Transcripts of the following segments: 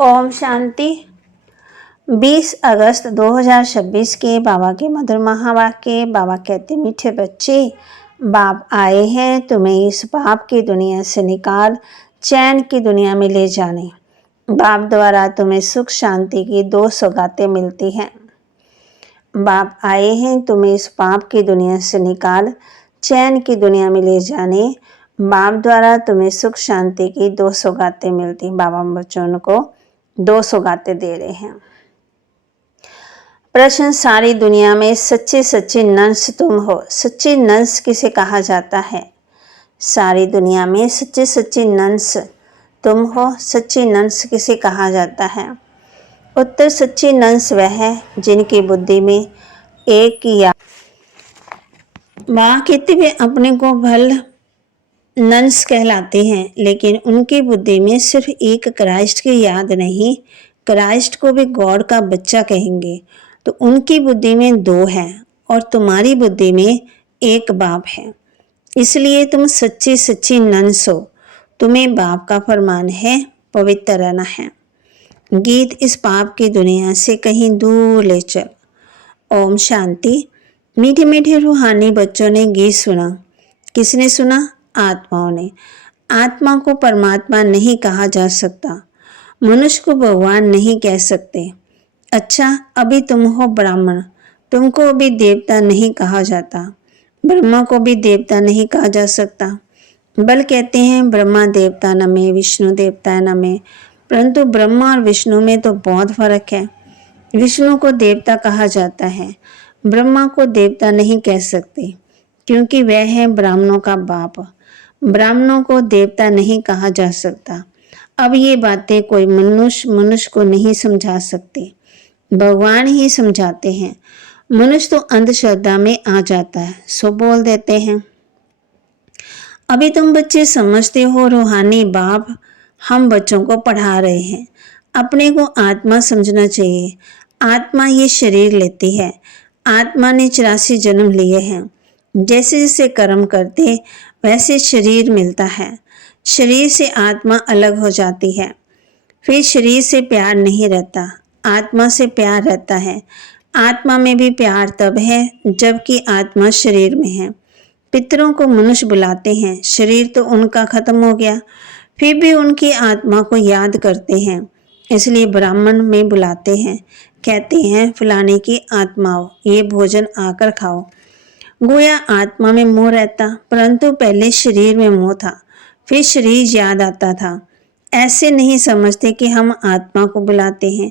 ओम शांति। 20 अगस्त 2026 के बाबा के मधुर महावाक्य। बाबा कहते, मीठे बच्चे, बाप आए हैं तुम्हें इस पाप की दुनिया से निकाल चैन की दुनिया में ले जाने। बाप द्वारा तुम्हें सुख शांति की 2 सौगातें मिलती हैं। बाप आए हैं तुम्हें इस पाप की दुनिया से निकाल चैन की दुनिया में ले जाने। बाप द्वारा तुम्हें सुख शांति की 2 सौगातें मिलती। बाबा बच्चों को 2 सौगातें दे रहे हैं। प्रश्न, सारी दुनिया में सच्चे सच्चे नंस तुम हो। सच्चे नंस किसे कहा जाता है? सारी दुनिया में सच्चे सच्चे नंस तुम हो। सच्चे नंस किसे कहा जाता है? उत्तर, सच्चे नंस वह है जिनकी बुद्धि में एक या माँ कहते हुए अपने को भल नंस कहलाते हैं, लेकिन उनकी बुद्धि में सिर्फ एक क्राइस्ट की याद नहीं, क्राइस्ट को भी गॉड का बच्चा कहेंगे। तो उनकी बुद्धि में 2 है और तुम्हारी बुद्धि में एक बाप है। इसलिए तुम सच्चे सच्ची नंस हो। तुम्हें बाप का फरमान है, पवित्र रहना है। गीत, इस पाप की दुनिया से कहीं दूर ले चल। ओम शांति। मीठे मीठे रूहानी बच्चों ने गीत सुना। किसने सुना? आत्माओं ने। आत्मा को परमात्मा नहीं कहा जा सकता, मनुष्य को भगवान नहीं कह सकते। अच्छा, अभी तुम हो ब्राह्मण, तुमको अभी देवता नहीं कहा जाता। ब्रह्मा को भी देवता नहीं कहा जा सकता। बल कहते हैं ब्रह्मा देवता न में, विष्णु देवता न में, परंतु ब्रह्मा और विष्णु में तो बहुत फर्क है। विष्णु को देवता कहा जाता है, ब्रह्मा को देवता नहीं कह सकते, क्योंकि वह है ब्राह्मणों का बाप। ब्राह्मणों को देवता नहीं कहा जा सकता। अब ये बातें कोई मनुष्य को नहीं समझा सकते, भगवान ही समझाते हैं। मनुष्य तो अंधश्रद्धा में आ जाता है, सो बोल देते हैं। अभी तुम बच्चे समझते हो, रूहानी बाप हम बच्चों को पढ़ा रहे हैं। अपने को आत्मा समझना चाहिए। आत्मा ये शरीर लेती है। आत्मा ने 84 जन्म लिए हैं। जैसे जैसे कर्म करते वैसे शरीर मिलता है। शरीर से आत्मा अलग हो जाती है। फिर शरीर से प्यार नहीं रहता, आत्मा से प्यार रहता है। आत्मा में भी प्यार तब है जबकि आत्मा शरीर में है। पितरों को मनुष्य बुलाते हैं, शरीर तो उनका खत्म हो गया, फिर भी उनकी आत्मा को याद करते हैं, इसलिए ब्राह्मण में बुलाते हैं। कहते हैं फलाने की आत्माओं, ये भोजन आकर खाओ। गोया आत्मा में मोह रहता, परंतु पहले शरीर में मोह था, फिर शरीर याद आता था। ऐसे नहीं समझते कि हम आत्मा को बुलाते हैं।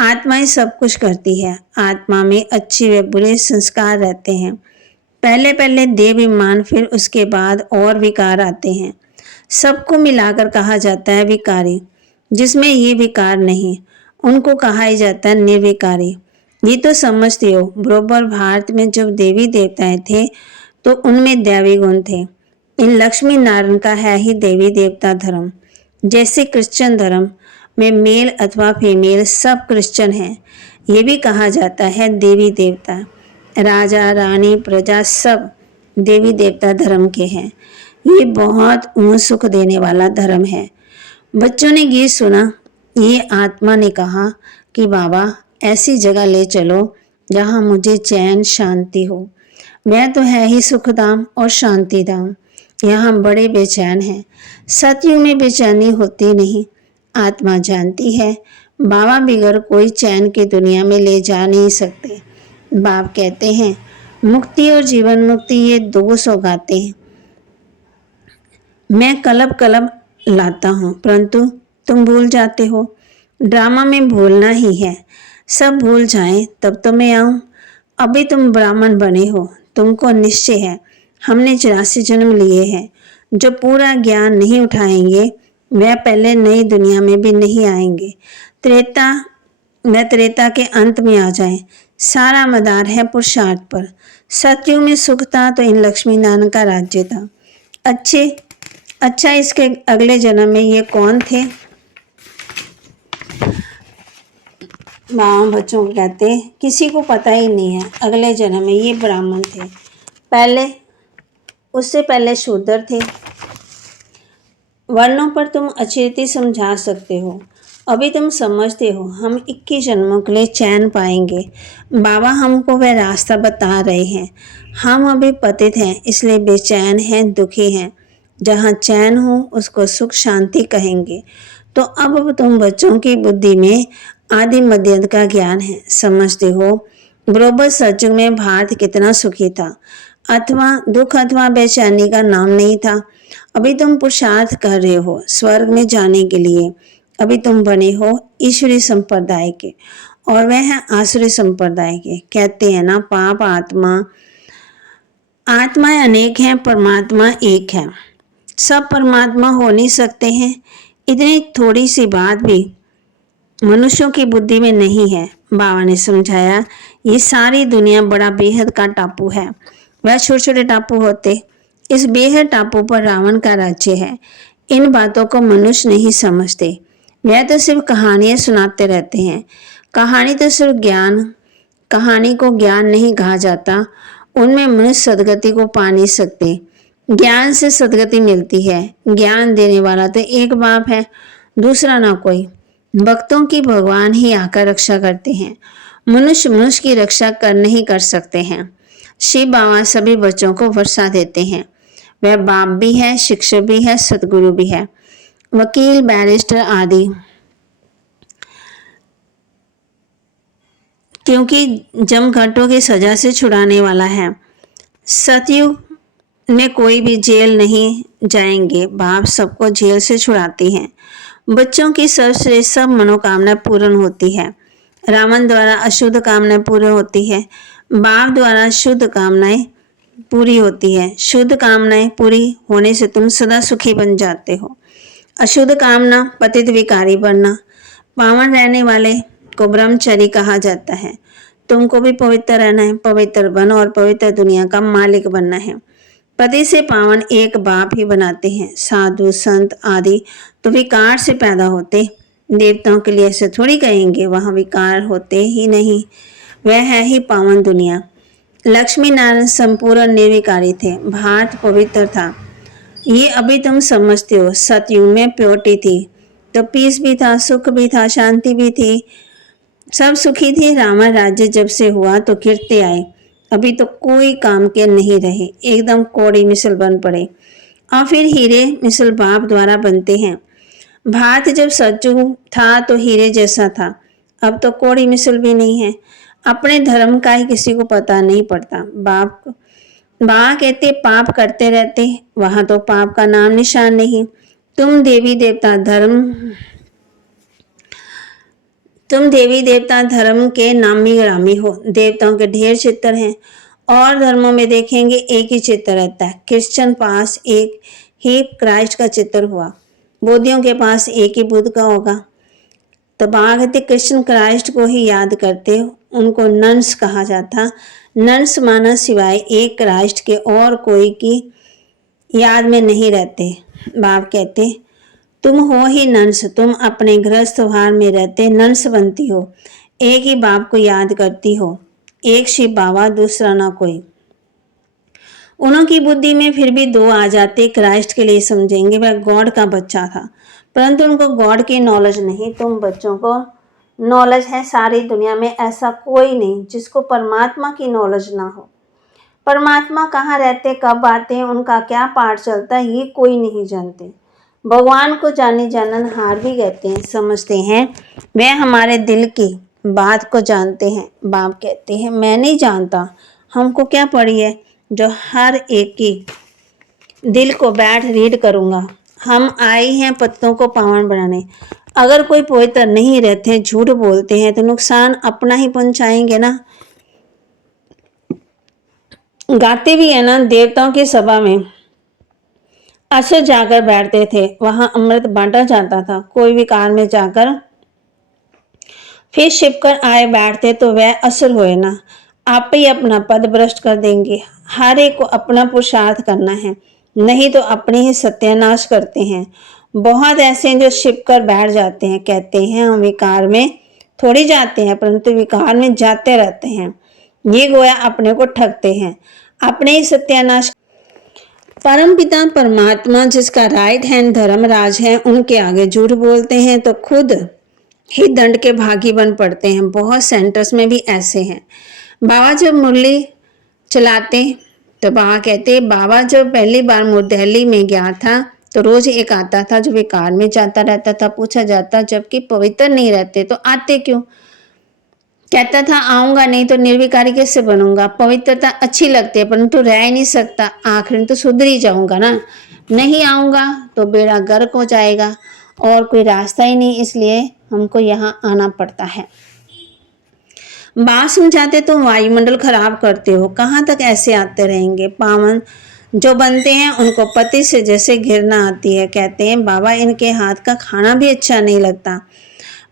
आत्मा ही सब कुछ करती है। आत्मा में अच्छे व बुरे संस्कार रहते हैं। पहले पहले देवाभिमान, फिर उसके बाद और विकार आते हैं। सबको मिलाकर कहा जाता है विकारी। जिसमें ये विकार नहीं, उनको कहा ही जाता है निर्विकारी। ये तो समझते हो, बरोबर भारत में जब देवी देवताएं थे तो उनमें दैवी गुण थे। इन लक्ष्मी नारायण का है ही देवी देवता धर्म। जैसे क्रिश्चियन धर्म में मेल अथवा फीमेल सब क्रिश्चियन हैं, ये भी कहा जाता है देवी देवता। राजा रानी प्रजा सब देवी देवता धर्म के हैं। ये बहुत सुख देने वाला धर्म है। बच्चों ने गीत सुना। ये आत्मा ने कहा कि बाबा ऐसी जगह ले चलो जहाँ मुझे चैन शांति हो। मैं तो है ही सुखधाम और शांति धाम, यहाँ बड़े बेचैन हैं। सतयुग में बेचैनी होती नहीं। आत्मा जानती है बाबा बिगर कोई चैन की दुनिया में ले जा नहीं सकते। बाप कहते हैं मुक्ति और जीवन मुक्ति ये 2 सौगातें हैं। मैं कलब कलब लाता हूँ, परंतु तुम भूल जाते हो। ड्रामा में भूलना ही है। सब भूल जाएं तब तो मैं आऊँ। अभी तुम ब्राह्मण बने हो, तुमको निश्चय है हमने 84 जन्म लिए हैं। जो पूरा ज्ञान नहीं उठाएंगे वह पहले नई दुनिया में भी नहीं आएंगे। त्रेता के अंत में आ जाएं। सारा मदार है पुरुषार्थ पर। सतयुग में सुख था तो इन लक्ष्मी नारायण का राज्य था। अच्छा, इसके अगले जन्म में ये कौन थे? माँ बच्चों को कहते किसी को पता ही नहीं है। अगले जन्म में ये ब्राह्मण थे, उससे पहले शूद्र थे। वर्णों पर तुम अच्छी रीति समझा सकते हो अभी तुम समझते हो हम 21 जन्मों के लिए चैन पाएंगे। बाबा हमको वह रास्ता बता रहे हैं। हम अभी पतित हैं, इसलिए बेचैन हैं, दुखी हैं। जहाँ चैन हो उसको सुख शांति कहेंगे। तो अब तुम बच्चों की बुद्धि में आदि मध्य अंत का ज्ञान है, समझते हो। बरोबर सतयुग में भारत कितना सुखी था, अथवा दुख अथवा बेचैनी का नाम नहीं था। अभी तुम पुरुषार्थ कर रहे हो स्वर्ग में जाने के लिए। अभी तुम बने हो ईश्वरीय संप्रदाय के और वह है आसुरी संप्रदाय के। कहते हैं ना, पाप आत्मा, आत्माएं अनेक हैं, परमात्मा एक है। सब परमात्मा हो नहीं सकते हैं। इतनी थोड़ी सी बात भी मनुष्यों की बुद्धि में नहीं है। बाबा ने समझाया, ये सारी दुनिया बड़ा बेहद का टापू है। वह छोटे छोटे टापू होते, इस बेहद टापू पर रावण का राज्य है। इन बातों को मनुष्य नहीं समझते। वह तो सिर्फ कहानियां सुनाते रहते हैं। कहानी तो सिर्फ ज्ञान, कहानी को ज्ञान नहीं कहा जाता। उनमें मनुष्य सदगति को पा नहीं सकते। ज्ञान से सदगति मिलती है। ज्ञान देने वाला तो एक बाप है, दूसरा ना कोई। भक्तों की भगवान ही आकर रक्षा करते हैं। मनुष्य मनुष्य की रक्षा कर नहीं कर सकते हैं। शिव बाबा सभी बच्चों को वर्षा देते हैं। वह बाप भी है, शिक्षक भी है, सदगुरु भी है, वकील, बैरिस्टर आदि। क्योंकि जमघटों की सजा से छुड़ाने वाला है। सतयुग में कोई भी जेल नहीं जाएंगे। बाप सबको जेल से छुड़ाते हैं। बच्चों की सर्वश्रेष्ठ सब मनोकामना पूर्ण होती है। रावण द्वारा अशुद्ध कामनाएं पूर्ण होती है, बाप द्वारा शुद्ध कामनाएं पूरी होती है। शुद्ध कामनाएं पूरी होने से तुम सदा सुखी बन जाते हो। अशुद्ध कामना पतित विकारी बनना। पावन रहने वाले को ब्रह्मचारी कहा जाता है। तुमको भी पवित्र रहना है, पवित्र बन और पवित्र दुनिया का मालिक बनना है। पति से पावन एक बाप ही बनाते हैं। साधु संत आदि तो विकार से पैदा होते। देवताओं के लिए ऐसे थोड़ी कहेंगे, वहां विकार होते ही नहीं। वह है ही पावन दुनिया। लक्ष्मी नारायण संपूर्ण निर्विकारी थे। भारत पवित्र था। ये अभी तुम समझते हो। सतयुग में प्योरिटी थी तो पीस भी था, सुख भी था, शांति भी थी, सब सुखी थे। रावण राज्य जब से हुआ तो गिरते आए। अभी तो कोई काम के नहीं रहे, एकदम कौड़ी मिसल बन पड़े। और फिर हीरे मिसल बाप द्वारा बनते हैं। भारत जब सतयुग था तो हीरे जैसा था, अब तो कौड़ी मिसल भी नहीं है। अपने धर्म का ही किसी को पता नहीं पड़ता। बाबा कहते पाप करते रहते, वहां तो पाप का नाम निशान नहीं। तुम देवी देवता धर्म के नामी ग्रामी हो। देवताओं के ढेर चित्र हैं और धर्मों में देखेंगे एक ही चित्र रहता है। क्रिश्चियन पास एक ही क्राइस्ट का चित्र हुआ, बौद्धियों के पास एक ही बुद्ध का होगा। तो बाबा कहते कृष्ण क्राइस्ट को ही याद करते। उनको नन्स कहा जाता। नन्स माना सिवाय एक क्राइस्ट के और कोई की याद में नहीं रहते। बाप कहते तुम हो ही नंस, तुम अपने गृहस्थ व्यवहार में रहते नंस बनती हो। एक ही बाप को याद करती हो, एक शिव बाबा, दूसरा ना कोई। उनकी बुद्धि में फिर भी दो आ जाते। क्राइस्ट के लिए समझेंगे वह गॉड का बच्चा था, परंतु उनको गॉड की नॉलेज नहीं। तुम बच्चों को नॉलेज है। सारी दुनिया में ऐसा कोई नहीं जिसको परमात्मा की नॉलेज ना हो। परमात्मा कहाँ रहते, कब आते हैं, उनका क्या पाठ चलता है, ये कोई नहीं जानते। भगवान को जाने जाननहार भी कहते हैं, समझते हैं। वह हमारे दिल की बात को जानते हैं। बाप कहते हैं मैं नहीं जानता, हमको क्या पड़ी है जो हर एक की दिल को बैठ रीड करूँगा। हम आए हैं पत्तों को पावन बनाने। अगर कोई पवित्र नहीं रहते, झूठ बोलते हैं, तो नुकसान अपना ही पहुंचाएंगे ना। गाते भी है ना, देवताओं की सभा में असुर जाकर बैठते थे, वहां अमृत बांटा जाता था। कोई भी कार में जाकर फिर छिपकर आए बैठते तो वह असुर हुए ना, आप ही अपना पद भ्रष्ट कर देंगे। हर एक को अपना पुरुषार्थ करना है, नहीं तो अपने ही सत्यानाश करते हैं। बहुत ऐसे हैं जो छिपकर बैठ जाते हैं, कहते हैं हम विकार में थोड़ी जाते हैं, परंतु विकार में जाते रहते हैं। ये गोया अपने को ठगते हैं, अपने ही सत्यानाश। परमपिता परमात्मा जिसका राइट हैंड धर्मराज है, उनके आगे झूठ बोलते हैं तो खुद ही दंड के भागी बन पड़ते हैं। बहुत सेंटर्स में भी ऐसे हैं। बाबा जब मुरली चलाते तो बाबा कहते, बाबा जब पहली बार दिल्ली में गया था तो रोज एक आता था जो विकार में जाता रहता था। पूछा जाता जबकि पवित्र नहीं रहते तो आते क्यों? कहता था आऊंगा नहीं तो निर्विकारी कैसे बनूंगा। पवित्रता अच्छी लगती है परंतु रह ही नहीं सकता, आखिर में तो सुधर ही जाऊंगा ना। नहीं आऊंगा तो बेड़ा गर्क हो जाएगा और कोई रास्ता ही नहीं, इसलिए हमको यहाँ आना पड़ता है। बात समझाते तो वायुमंडल खराब करते हो, कहाँ तक ऐसे आते रहेंगे। पावन जो बनते हैं उनको पति से जैसे घृणा आती है। कहते हैं बाबा इनके हाथ का खाना भी अच्छा नहीं लगता।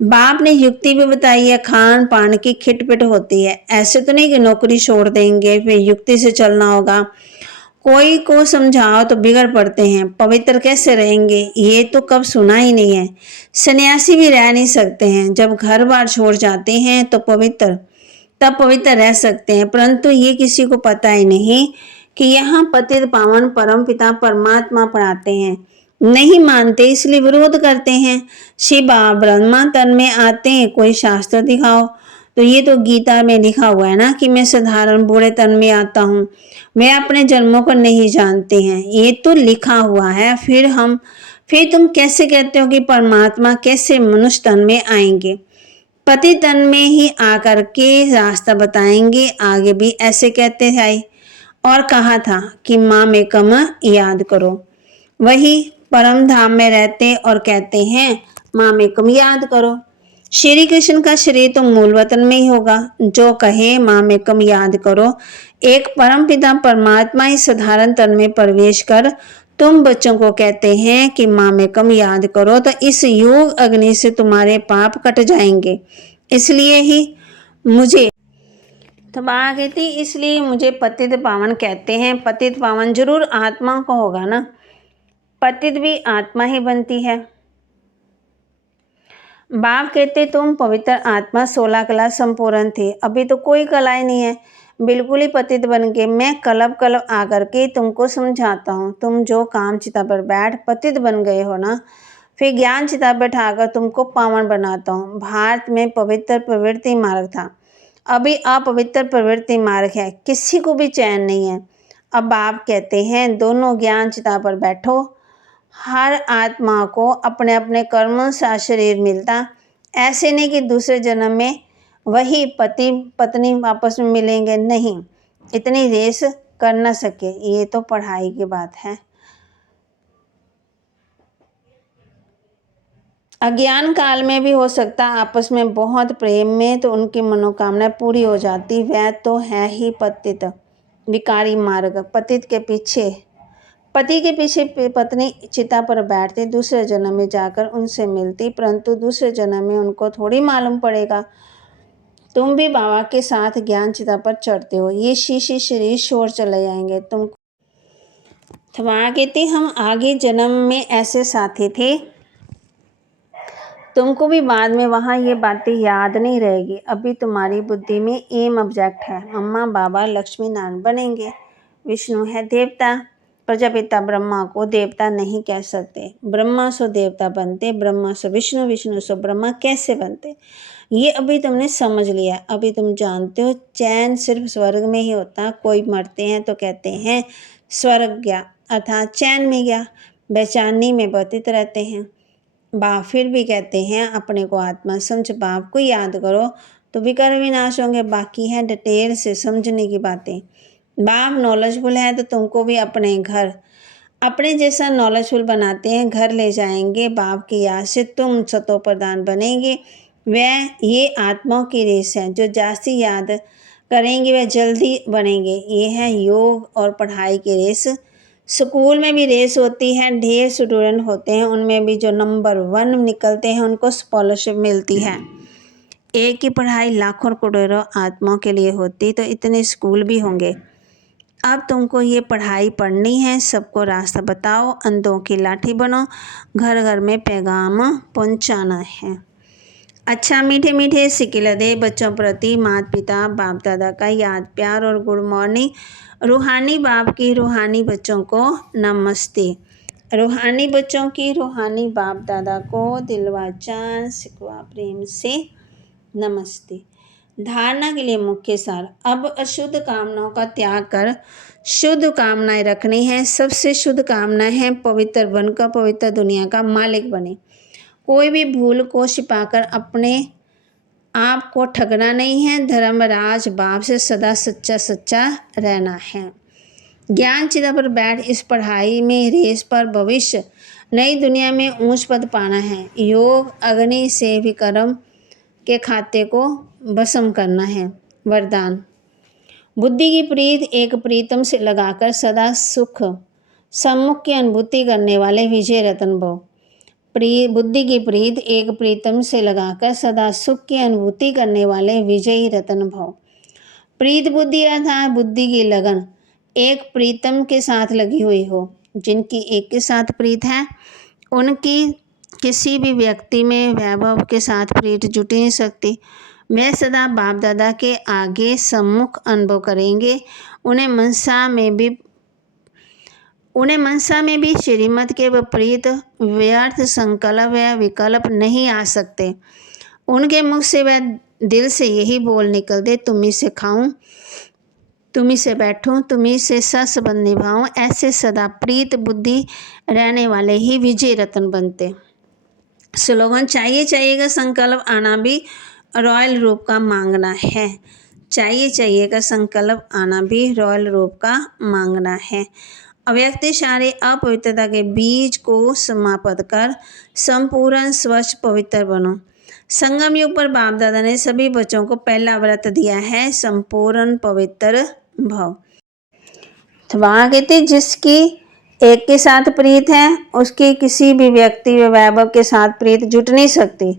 बाप ने युक्ति भी बताई है, खान पान की खिटपिट होती है। ऐसे तो नहीं कि नौकरी छोड़ देंगे, फिर युक्ति से चलना होगा। कोई को समझाओ तो बिगड़ पड़ते हैं, पवित्र कैसे रहेंगे, ये तो कब सुना ही नहीं है। सन्यासी भी रह नहीं सकते हैं, जब घर बार छोड़ जाते हैं तो तब पवित्र रह सकते हैं, परंतु ये किसी को पता ही नहीं कि यहाँ पतित पावन परम पिता परमात्मा पढ़ाते हैं। नहीं मानते इसलिए विरोध करते हैं। शिवा ब्रह्मा तन में आते हैं, कोई शास्त्र दिखाओ। तो ये तो गीता में लिखा हुआ है ना कि मैं साधारण बूढ़े तन में आता हूँ, मैं अपने जन्मों को नहीं जानते हैं, ये तो लिखा हुआ है। फिर तुम कैसे कहते हो कि परमात्मा कैसे मनुष्य तन में आएंगे? पति तन में ही आकर के रास्ता बताएंगे। आगे भी ऐसे कहते आए और कहा था कि माँ में कम याद करो। वही परम धाम में रहते और कहते हैं माँ में कम याद करो। श्री कृष्ण का शरीर तो मूल वतन में ही होगा। जो कहे माँ में कम याद करो, एक परम पिता परमात्मा ही साधारण तन में प्रवेश कर तुम बच्चों को कहते हैं कि माँ में कम याद करो, तो इस योग अग्नि से तुम्हारे पाप कट जाएंगे। इसलिए ही मुझे तो बाबा कहती इसलिए मुझे पतित पावन कहते हैं। पतित पावन जरूर आत्मा को होगा ना, पतित भी आत्मा ही बनती है। बाप कहते तुम पवित्र आत्मा 16 कला संपूर्ण थी, अभी तो कोई कला ही नहीं है, बिल्कुल ही पतित बन के। मैं कलब आकर के तुमको समझाता हूँ। तुम जो काम चिता पर बैठ पतित बन गए हो ना, फिर ज्ञान चिता बैठाकर तुमको पावन बनाता हूँ। भारत में पवित्र प्रवृत्ति मार्ग था, अभी अपवित्र प्रवृत्ति मार्ग है, किसी को भी चैन नहीं है। अब बाप कहते हैं दोनों ज्ञान चिता पर बैठो। हर आत्मा को अपने अपने कर्मों से शरीर मिलता, ऐसे नहीं कि दूसरे जन्म में वही पति पत्नी आपस में मिलेंगे, नहीं, इतनी रेस कर न सके। ये तो पढ़ाई की बात है। अज्ञान काल में भी हो सकता आपस में बहुत प्रेम में तो उनकी मनोकामना पूरी हो जाती। वह तो है ही पतित विकारी मार्ग। पति के पीछे पत्नी चिता पर बैठती, दूसरे जन्म में जाकर उनसे मिलती, परंतु दूसरे जन्म में उनको थोड़ी मालूम पड़ेगा। तुम भी बाबा के साथ ज्ञान चिता पर चढ़ते हो, ये शीशी शरीर छोड़ चले जाएंगे। तुम्हारा कहती हम आगे जन्म में ऐसे साथी थे, तुमको भी बाद में वहाँ ये बातें याद नहीं रहेगी। अभी तुम्हारी बुद्धि में एम ऑब्जेक्ट है, मम्मा बाबा लक्ष्मी नारायण बनेंगे। विष्णु है देवता, प्रजापिता ब्रह्मा को देवता नहीं कह सकते। ब्रह्मा सो देवता बनते, ब्रह्मा सो विष्णु, विष्णु सो ब्रह्मा कैसे बनते, ये अभी तुमने समझ लिया। अभी तुम जानते हो चैन सिर्फ स्वर्ग में ही होता। कोई मरते हैं तो कहते हैं स्वर्ग गया, अर्थात चैन में गया, बेचैनी में व्यतीत रहते हैं। बाप फिर भी कहते हैं अपने को आत्मा समझ, बाप को याद करो तो विकार विनाश होंगे। बाकी है डिटेल से समझने की बातें। बाप नॉलेजफुल है तो तुमको भी अपने जैसा नॉलेजफुल बनाते हैं, घर ले जाएंगे। बाप की याद से तुम सतो प्रधान बनेंगे। वह ये आत्माओं की रेस है, जो जास्ती याद करेंगे वह जल्दी बनेंगे। ये है योग और पढ़ाई की रेस। स्कूल में भी रेस होती है, ढेर स्टूडेंट होते हैं, उनमें भी जो नंबर 1 निकलते हैं उनको स्कॉलरशिप मिलती है। एक की पढ़ाई लाखों करोड़ों आत्माओं के लिए होती, तो इतने स्कूल भी होंगे। अब तुमको ये पढ़ाई पढ़नी है, सबको रास्ता बताओ, अंधों की लाठी बनो, घर घर में पैगाम पहुंचाना है। अच्छा मीठे मीठे सिकिल दे बच्चों प्रति माता पिता बाप दादा का याद प्यार और गुड मॉर्निंग। रूहानी बाप की रूहानी बच्चों को नमस्ते। रूहानी बच्चों की रूहानी बाप दादा को दिलवा चांद सिकवा प्रेम से नमस्ते। धारणा के लिए मुख्य सार। अब अशुद्ध कामनाओं का त्याग कर शुद्ध कामनाएं रखनी है। सबसे शुद्ध कामना है पवित्र बनकर पवित्र दुनिया का मालिक बने। कोई भी भूल को छिपाकर अपने आप को ठगना नहीं है। धर्मराज बाप से सदा सच्चा सच्चा रहना है। ज्ञान चिता पर बैठ इस पढ़ाई में रेस पर भविष्य नई दुनिया में ऊंच पद पाना है। योग अग्नि से भी कर्म के खाते को भस्म करना है। वरदान। बुद्धि की प्रीत एक प्रीतम से लगाकर सदा सुख सम्मुख की अनुभूति करने वाले विजय रतन भव। बुद्धि की प्रीत एक प्रीतम से लगाकर सदा सुख की अनुभूति करने वाले विजयी रतन भव। प्रीत बुद्धि अर्थात बुद्धि की लगन एक प्रीतम के साथ लगी हुई हो। जिनकी एक के साथ प्रीत है उनकी किसी भी व्यक्ति में वैभव के साथ प्रीत जुट नहीं सकती। वे सदा बाप दादा के आगे सम्मुख अनुभव करेंगे। उन्हें मनसा में भी श्रीमत के विपरीत व्यर्थ संकल्प या विकल्प नहीं आ सकते। उनके मुख से वह दिल से यही बोल निकलते, तुम्ही से खाऊं, तुम्ही से बैठूं, तुम्ही से संबंध निभाऊं। ऐसे सदा प्रीत बुद्धि रहने वाले ही विजय रतन बनते। स्लोगन। चाहिए का संकल्प आना भी रॉयल रूप का मांगना है। चाहिए का संकल्प आना भी रॉयल रूप का मांगना है। अव्यक्तिशाली अपवित्रता के बीज को समाप्त कर संपूर्ण स्वच्छ पवित्र बनो। संगम युग पर बाप दादा ने सभी बच्चों को पहला व्रत दिया है, संपूर्ण पवित्र भव। वहाँ कहते जिसकी एक के साथ प्रीत है उसकी किसी भी व्यक्ति व वैभव के साथ प्रीत जुट नहीं सकती।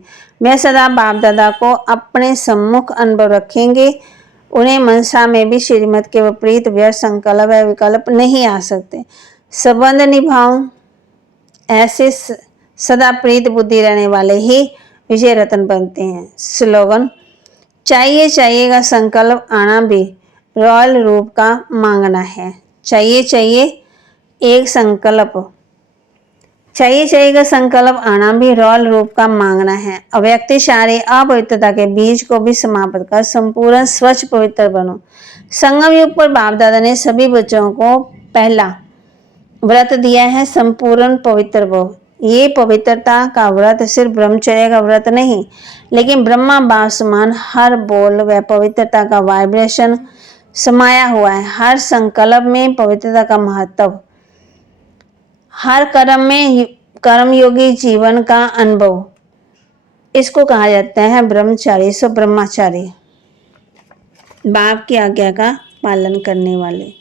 वे सदा बाप दादा को अपने सम्मुख अनुभव रखेंगे। उन्हें मनसा में भी श्रीमत के विपरीत व्यर्थ संकल्प व विकल्प नहीं आ सकते। संबंध निभाऊं। ऐसे सदा प्रीत बुद्धि रहने वाले ही विजय रतन बनते हैं। स्लोगन। चाहिए का संकल्प आना भी रॉयल रूप का मांगना है। चाहिए एक संकल्प। चाहिए का संकल्प आना भी रॉयल रूप का मांगना है। अव्यक्तिशाली अपवित्रता के बीज को भी समाप्त कर संपूर्ण स्वच्छ पवित्र बनो। संगम युग पर बाप दादा ने सभी बच्चों को पहला व्रत दिया है, संपूर्ण पवित्र भव। ये पवित्रता का व्रत सिर्फ ब्रह्मचर्य का व्रत नहीं, लेकिन ब्रह्मा बाप समान हर बोल व पवित्रता का वाइब्रेशन समाया हुआ है। हर संकल्प में पवित्रता का महत्व, हर कर्म में कर्मयोगी जीवन का अनुभव, इसको कहा जाता है ब्रह्मचारी। सो ब्रह्मचारी बाप की आज्ञा का पालन करने वाले।